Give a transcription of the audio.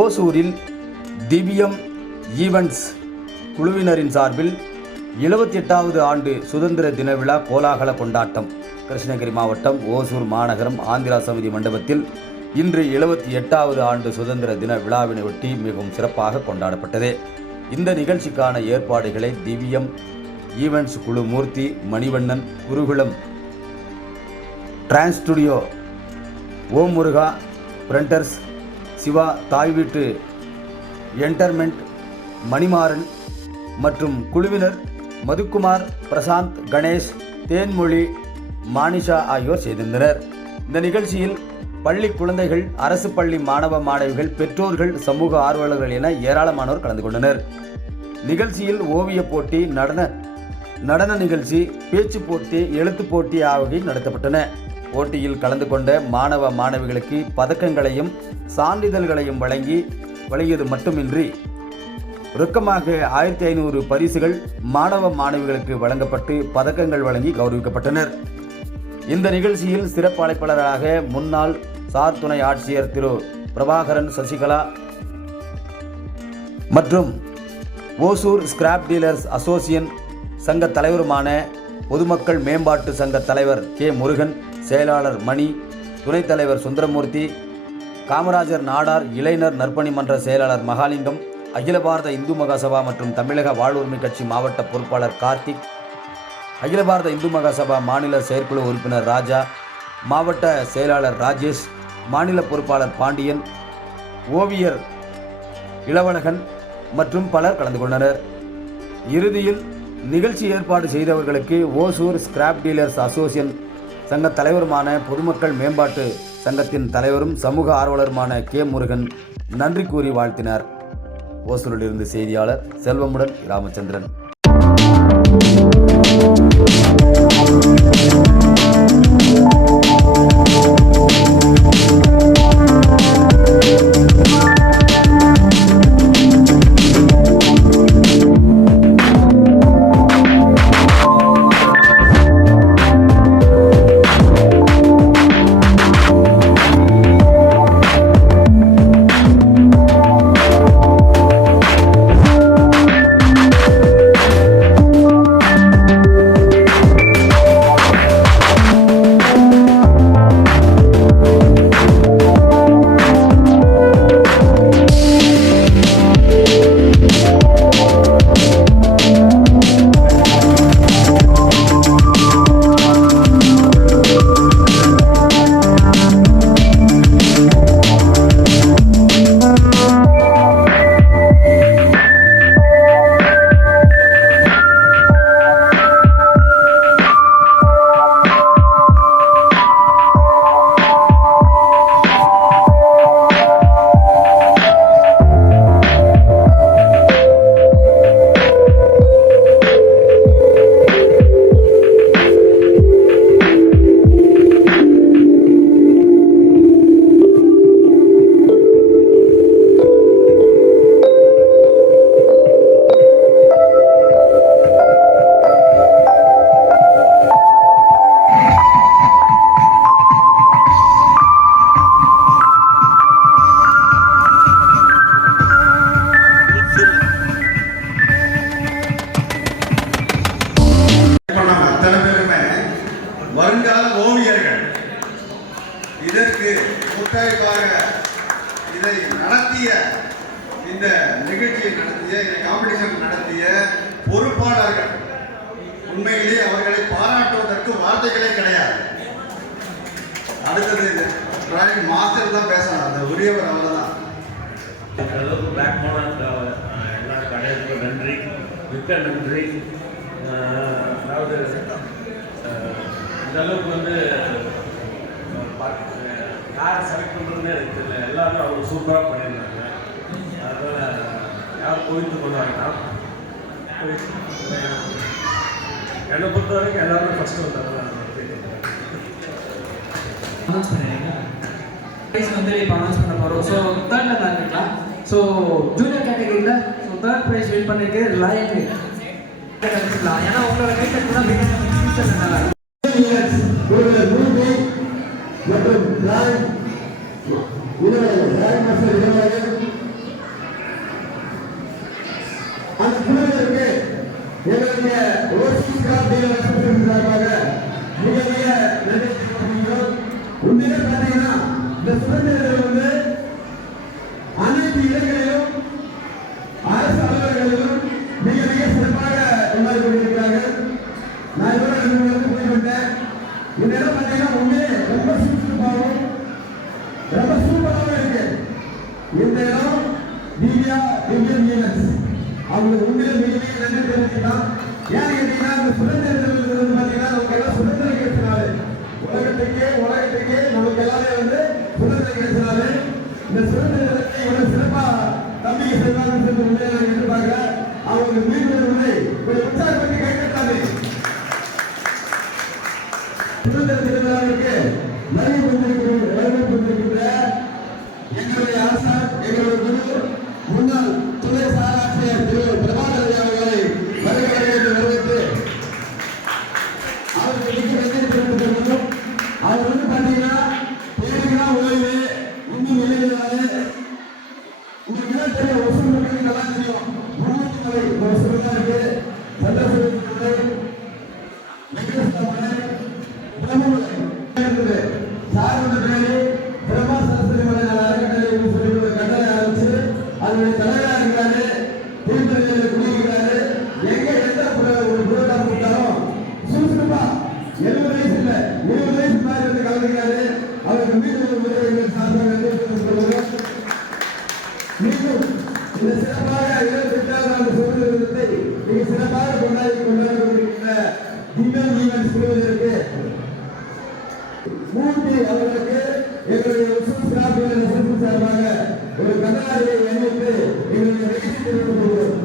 ஓசூரில் திவ்யம் ஈவெண்ட்ஸ் குழுவினரின் சார்பில் 78வது எட்டாவது ஆண்டு சுதந்திர தின விழா கோலாகல கொண்டாட்டம். கிருஷ்ணகிரி மாவட்டம் ஓசூர் மாநகரம் ஆந்திரா சமிதி மண்டபத்தில் இன்று 78வது எட்டாவது ஆண்டு சுதந்திர தின விழாவினை ஒட்டி மிகவும் சிறப்பாக கொண்டாடப்பட்டது. இந்த நிகழ்ச்சிக்கான ஏற்பாடுகளை திவ்யம் ஈவெண்ட்ஸ் குழு Moorthy Manivannan Gurukulam trans studio Om Muruga printers Siva தாய் வீட்டு என்டர்மெண்ட் மணிமாறன் மற்றும் குழுவினர் மதுக்குமார் பிரசாந்த் கணேஷ் தேன்மொழி மானிஷா ஆகியோர் செய்திருந்தனர். இந்த நிகழ்ச்சியில் பள்ளி குழந்தைகள் அரசு பள்ளி மாணவ மாணவிகள் பெற்றோர்கள் சமூக ஆர்வலர்கள் என ஏராளமானோர் கலந்து கொண்டனர். நிகழ்ச்சியில் ஓவியப் போட்டி நடன நடன நிகழ்ச்சி பேச்சு போட்டி எழுத்து போட்டி ஆகியவை நடத்தப்பட்டன. போட்டியில் கலந்து கொண்ட மாணவ மாணவிகளுக்கு பதக்கங்களையும் சான்றிதழ்களையும் வழங்கி வழங்கியது மட்டுமின்றி ரொக்கமாக ஆயிரத்தி ஐநூறு பரிசுகள் மாணவ மாணவிகளுக்கு வழங்கப்பட்டு பதக்கங்கள் வழங்கி கௌரவிக்கப்பட்டனர். இந்த நிகழ்ச்சியில் சிறப்பு அழைப்பாளராக முன்னாள் சார் துணை ஆட்சியர் திரு பிரபாகரன் சசிகலா மற்றும் ஓசூர் ஸ்கிராப் டீலர்ஸ் அசோசியன் சங்க தலைவருமான பொதுமக்கள் மேம்பாட்டு சங்க தலைவர் கே. முருகன் செயலாளர் மணி துணைத் தலைவர் சுந்தரமூர்த்தி காமராஜர் நாடார் இளைஞர் நற்பணி மன்ற செயலாளர் மகாலிங்கம் அகில பாரத இந்து மகாசபா மற்றும் தமிழக வாழ்வுரிமை கட்சி மாவட்ட பொறுப்பாளர் கார்த்திக் அகில பாரத இந்து மகாசபா மாநில செயற்குழு உறுப்பினர் ராஜா மாவட்ட செயலாளர் ராஜேஷ் மாநில பொறுப்பாளர் பாண்டியன் ஓவியர் இளவழகன் மற்றும் பலர் கலந்து கொண்டனர். இறுதியில் நிகழ்ச்சி ஏற்பாடு செய்தவர்களுக்கு ஓசூர் ஸ்கிராப் டீலர்ஸ் அசோசியேஷன் சங்க தலைவருமான பொதுமக்கள் மேம்பாட்டு சங்கத்தின் தலைவரும் சமூக ஆர்வலருமான கே முருகன் நன்றி கூறி வாழ்த்தினார். ஓசூரிலிருந்து செய்தியாளர் செல்வமுடன் ராமச்சந்திரன். முத்தாய்ப்பாக இதை நடத்திய இந்த நிகழ்ச்சியை நடத்திய இந்த காம்படிஷன் நடத்திய பொறுப்பாளர்கள் உண்மையிலே அவர்களை பாராட்டுவதற்கு வார்த்தைகளே கிடையாது. அடுத்தது டிராயிங் மாஸ்டர் தான் பேசணும். அந்த உரியவர் அவ்வளவுதான் இந்த அளவுக்கு பேக் எல்லா கடைகளுக்கும் நன்றி. மிக்க நன்றி. அதாவது இந்த அளவுக்கு வந்து சூப்பராக பண்ணியிருந்தாங்க. அதனால் யார் கோவித்து கொண்டு வேண்டாம். என்னை பொறுத்த வரைக்கும் எல்லாரும் ஃபஸ்ட்டு வந்தாங்க. அனௌன்ஸ் பண்ணிடுறீங்க. ப்ரைஸ் வந்து இப்போ அனௌன்ஸ் பண்ண போகிறோம் ஸோ தேர்டில் தான் இருக்கலாம். ஸோ ஜூனியர் கேட்டகரியில் ஸோ தேர்ட் ப்ரைஸ் வின் பண்ணிருக்கு லயன் ஏன்னா உங்களை அவங்களோட கைத்தட்டு தான் பின்னாடி ஃபியூச்சர் நல்லா அந்த குழுவினருக்கு எங்களுடைய ஓசிஸ் சார்பாக மிக மிக நன்றி தெரிவிக்கிறோம் உண்மையிலே பார்த்தீங்கன்னா இந்த சுதந்திரத்தில் வந்து அனைத்து இடங்களிலும் அரசு அலுவலர்களிலும் மிக மிக சிறப்பாக கொண்டாடி கொண்டிருக்கிறார்கள். நான் இதோட ரெண்டு இந்த அவங்க உண்மையிலே மிக மிக நன்றி தெரிவிக்கலாம் ஏன் கேட்டீங்கன்னா இந்த சுதந்திர தினத்தில் வந்து பார்த்தீங்கன்னா நமக்கு எல்லாம் சுதந்திரம் கிடைச்சனாலே உலகத்துக்கே உலகத்துக்கே நமக்கு எல்லாமே வந்து சுதந்திரம் கிடைச்சனாலே இந்த சுதந்திர தினத்தை இவ்வளவு சிறப்பா தம்பிக்கு செய்வாங்கன்னு சொல்லி உண்மையை நான் எதிர்பார்க்கிறேன். அவங்க மீண்டும் ஒரு முறை கொஞ்சம் உற்சாகப்பட்டு கைத்தட்டாமே சுதந்திர திருவிழாவிற்கு தெரியும் ஒசூர் மக்களுக்கு நல்லா தெரியும் எங்களுடைய உசூர் சார்பாக ஒரு கண்ணாடியை அணிவித்து எங்களுடைய தெரிவித்துக்